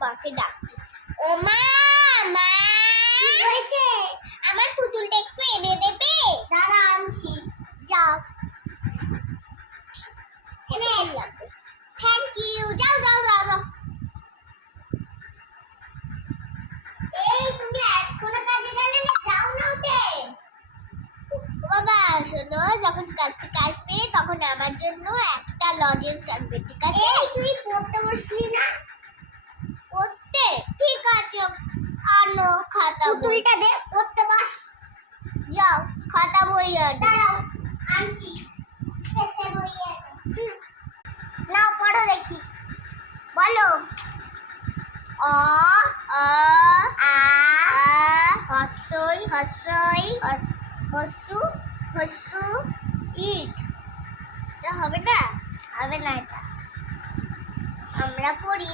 মাকে ডাকছি, ও মা, মা হয়েছে, আমার পুতুলটা একটু এনে দেবে? দাঁড়া আনছি, যাও এনে লাগবে। থ্যাংক ইউ, যাও যাও যাও যাও। এই তুমি এখনো কাজে গেলে না, যাও না উঠে। বাবা শোনো, যখন কাজ থেকে আসবে তখন আমার জন্য একটা লজেন্স আনবে, ঠিক আছে? এই তুই পড়তে বসলি না? পড়তে? ঠিক আছে, আনো খাতা বইটা দে, পড়তে বস। যাও খাতা বই আনো। দাঁড়াও আনছি, খাতা বই আনো। নাও পড়ো দেখি, বলো। অ আ আ হস্যই হস্যই হস্যু হস্যু ইট। এটা হবে না, হবে না, এটা আমরা পড়ি।